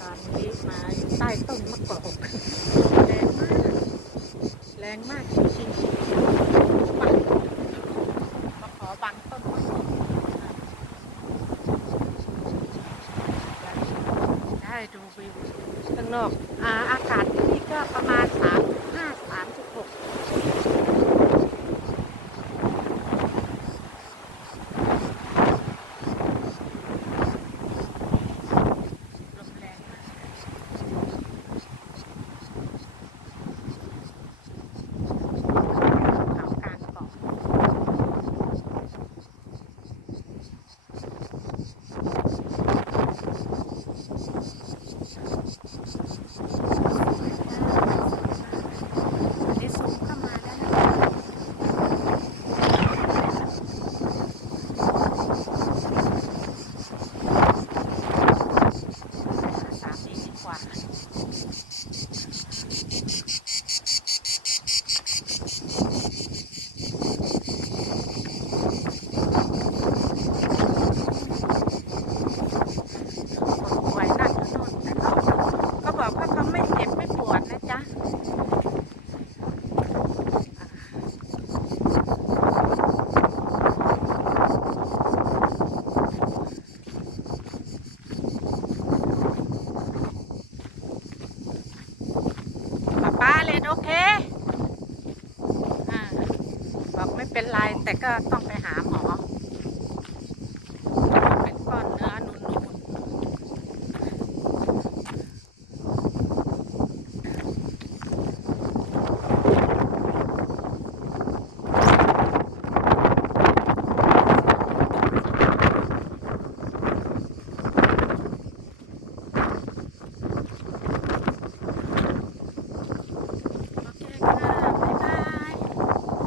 ตอนนี้มาอยู่ใต้ต้นมะกอกแรงมาก แรงมากจริงๆบังมาขอบังต้นมะกอกได้ดูวิวข้างนอกอาอากาศดี เป็นไรแต่ก็ต้องไปหาหมอ